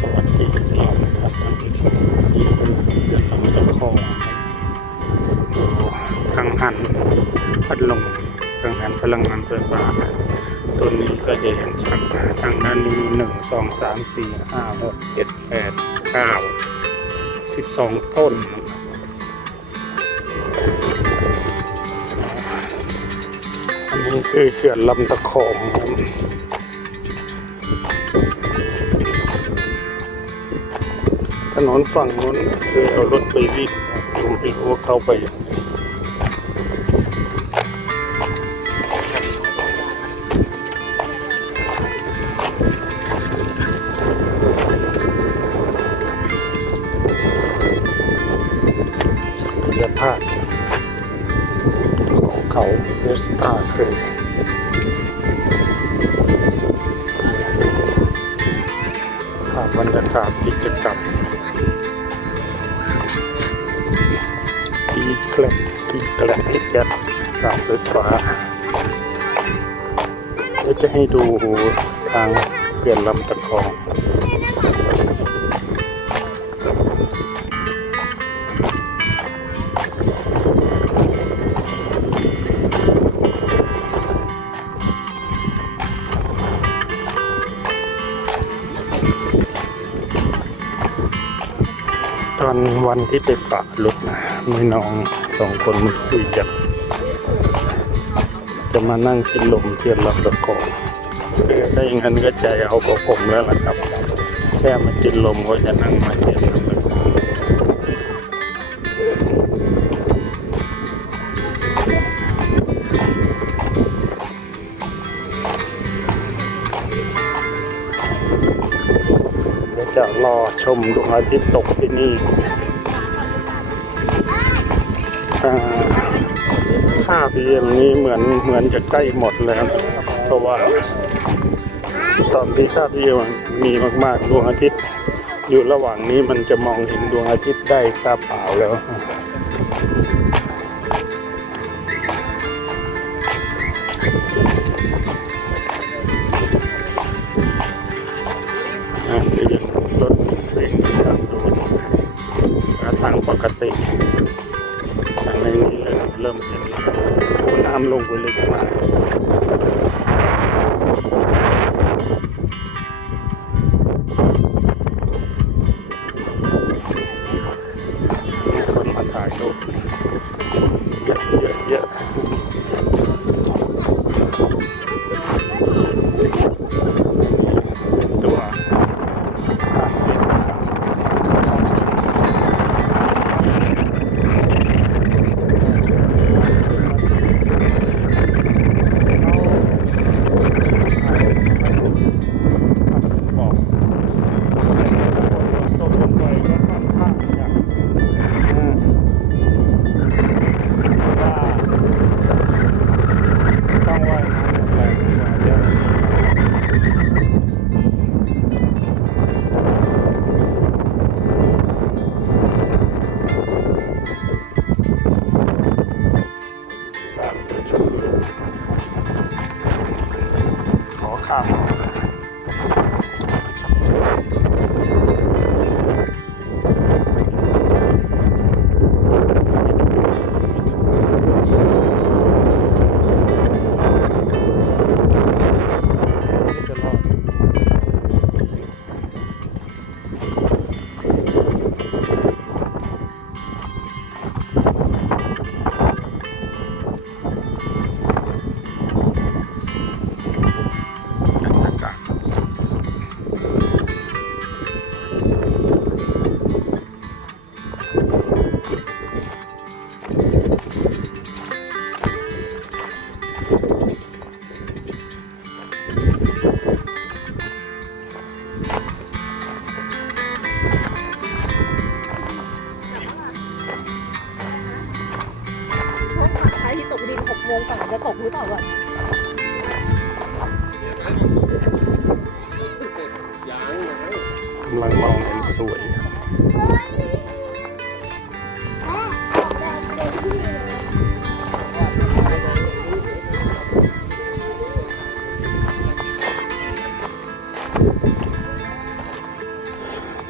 สวัสดีเรานะครับท่านผู้ชมนี่คือเรื่องของตะคองกังหันพัดลมกังหันพลังงานไฟฟ้าตัวนี้ก็จะเห็นชัดทางด้านนี้หนึ่งสองสามสี่ห้าหกเจ็ดแปดเก้าสิบสองต้นอันนี้คือเขื่อนลำตะคองครับ ถนนฝั่งนู้นคือเอารถไปวิ่งผมไม่รู้ว่าเข้าไปศักยภาพของเขาเวสตาคือภาพบรรยากาศกิจกรรม แกลกกีแกลกไอ้แก๊สสามไฟฟ้าเดี๋ยวจะให้ดูทางเขื่อนลำตะคองตอนวันที่ไปปะรถนะมีน้อง สองคนมาคุยกันจะมานั่งกินลมเทียนลำตะกองถ้าอย่างนั้นก็ใจเอากับผมแล้วล่ะครับ แค่มากินลมก็จะนั่งมาเทียนลำตะกองเดี๋ยวจะรอชมดวงอาทิตย์ตกที่นี่ ค่าพีเอ็มนี้เหมือนเหมือนจะใกล้หมดแล้ว เพราะว่า ตอนที่ค่าพีเอ็มมีมากๆดวงอาทิตย์ อยู่ระหว่างนี้มันจะมองเห็นดวงอาทิตย์ได้ตาเปล่าแล้วอะเดี๋ยวรถเร่งทางด่วนทางปกติ เริ่มเห็นน้ำลงไปลึกมาก สวย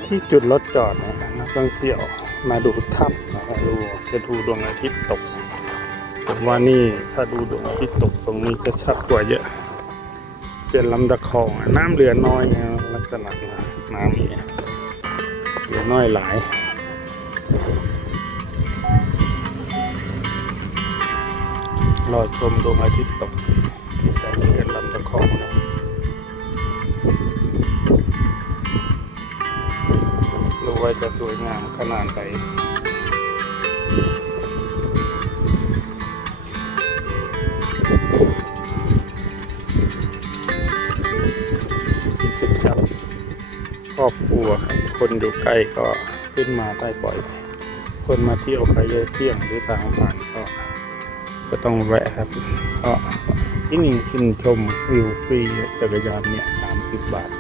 ที่จุดรถจอดนะครับนักท่องเที่ยวมาดูถ้ำนะครับดูจะดูดวงอาทิตย์ตกผมว่านี่ถ้าดูดวงอาทิตย์ตกตรงนี้จะชัดกว่าเยอะ เป็นลำตะคองน้ำเหลือน้อยนะลักษณะน้ำน้ นี่เหลือน้อยหลายรอชมดวงอาทิตย์ตกที่แสงเดือนลำตะคองนะรู้ว่าจะสวยงามขนาดไหนครอบครัวครับ คนอยู่ใกล้ก็ขึ้นมาได้บ่อย คนมาเที่ยวใครจะเที่ยงหรือทางผ่านก็ ก็ต้องแวะครับก็ที่นี่ขึ้นชมวิวฟรีจักรยานเนี่ยสามสิบบาท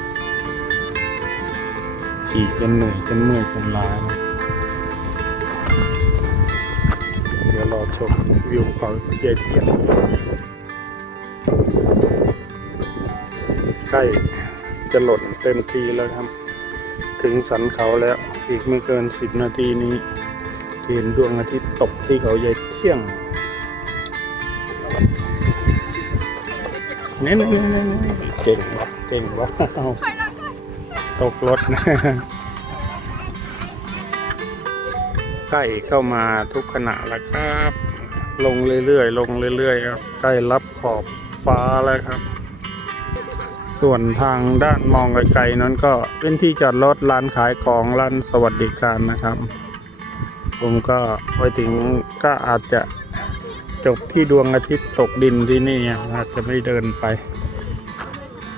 ขี่จนเหนื่อยจนเมื่อยจนล้าเดี๋ยวรอชมวิวเขาเยี่ยเที่ยนใกล้จะหล่นเต็มทีแล้วครับ ถึงสันเขาแล้ว อีกไม่เกินสิบนาทีนี้เห็นดวงอาทิตย์ตกที่เขาใหญ่เที่ยงเน้นๆเก่งวะเก่งวะเอตกรถนะใกล้เข้ามาทุกขณะแล้วครับ ลงเรื่อยๆ ลงเรื่อยๆครับ ใกล้รับขอบฟ้าแล้วครับ ส่วนทางด้านมองไกลๆนั้นก็เป็นที่จอดรถร้านขายของร้านสวัสดิการนะครับ ผมก็ไปถึงก็อาจจะจบที่ดวงอาทิตย์ตกดินที่นี่อาจจะไม่เดินไป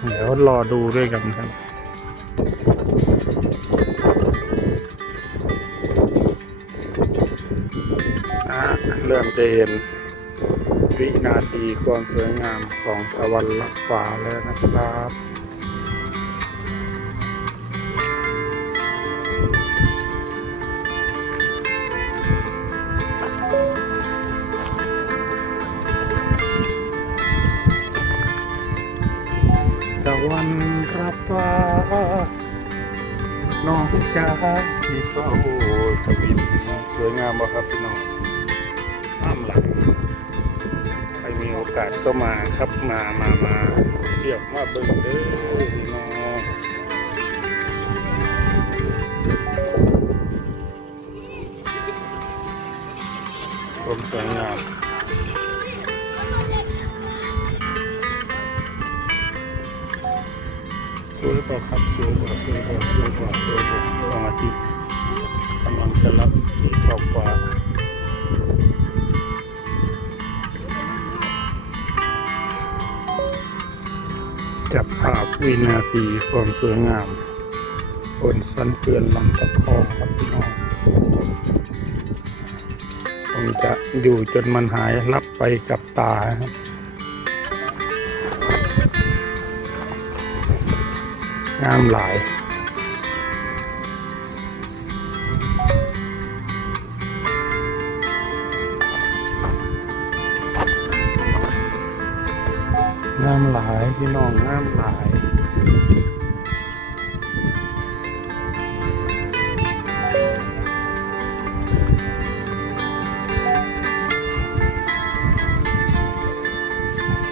เดี๋ยวรอดูด้วยกันครับเริ่มจะเห็น วินาทีความสวยงามของตะวันลับฟ้าแล้วนะครับตะวันรับฟ้าน้องจ้าที่เฝ้าทวินสวยงามบ่ครับพี่น้องน้ำไหล รมีโอกาสก็มาครับมามามาเที่ยวมาเบิ่งเด้อพี่น้องความสวยงามสวยกว่าครับสวยกว่าสวยกว่าสวยกว่าสวยกว่าดวงอาทิตย์กำลังจะรับที่ขอบฟ้า จับภาพวินาทีความสวยงามบนสันเขื่อนลำตะคองครับพี่น้องผมจะอยู่จนมันหายรับไปกับตาครับงามหลาย งามหลายพี่น้องงามหลาย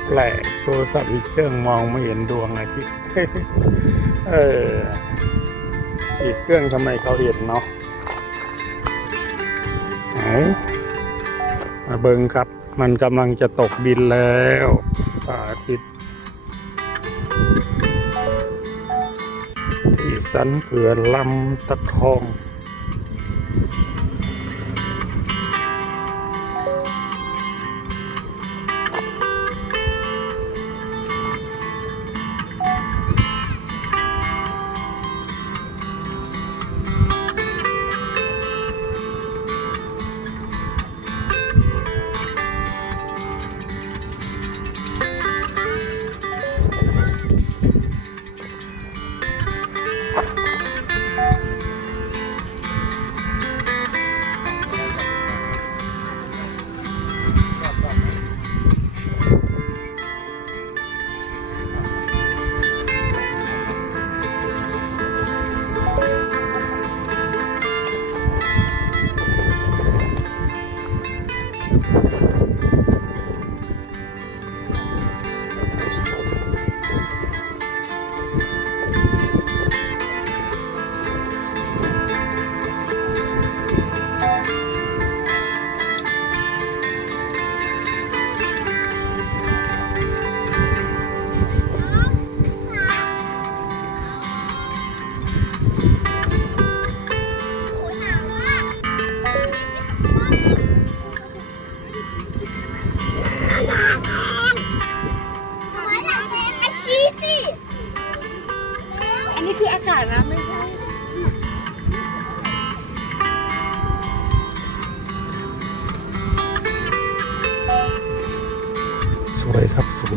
แปลกโทรศัพท์อีกเครื่องมองไม่เห็นดวงอาทิตย์เออ อีกเครื่องทำไมเขาเห็นเนาะเอามาเบิงครับ มันกำลังจะตกดินแล้ว พระอาทิตย์ ที่สันเขื่อนลำตะคอง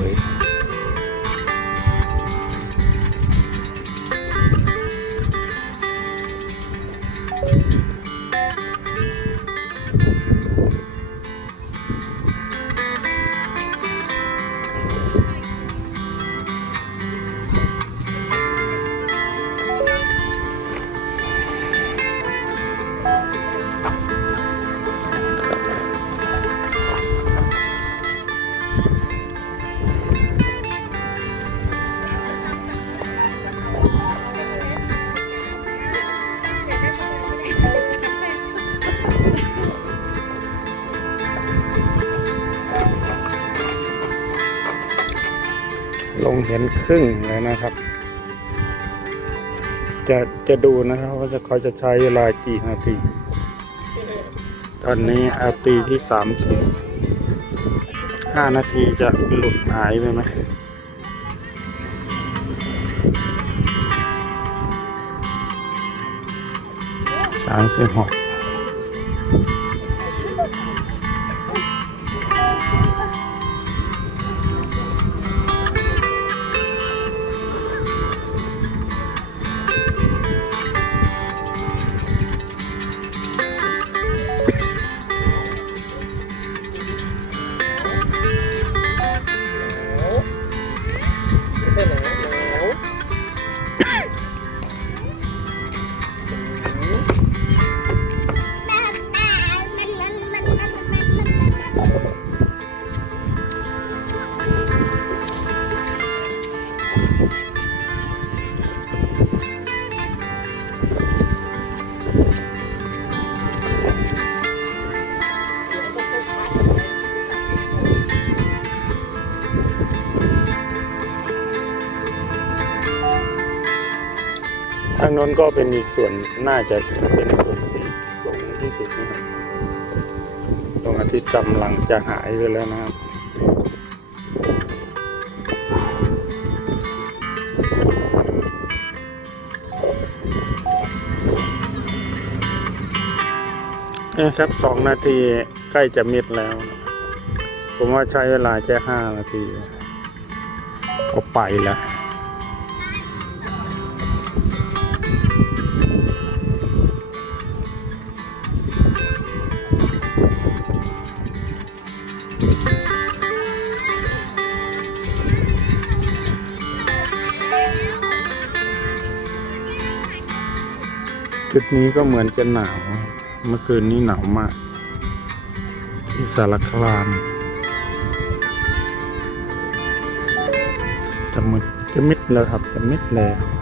ว เห็นครึ่งเลยนะครับ จะจะดูนะครับว่าจะเขาจะใช้เวลากี่นาที ตอนนี้อาตีที่สามสิบห้านาทีจะหลุดหายไปไหมสามสิบหก ทางโน้นก็เป็นอีกส่วนน่าจะเป็นส่วนที่สูงที่สุดนะครับตรงอาทิตย์กำลังจะหายไปแล้วนะครับนี่ครับสองนาทีใกล้จะมิดแล้ว ผมว่าใช้เวลาแค่ห้านาที ก็ไปแล้ว จุดนี้ก็เหมือนจะหนาว เมื่อคืนนี้หนาวมาก ที่สารคลามจะมิดจะมิดแล้วครับ จะมิดแล้ว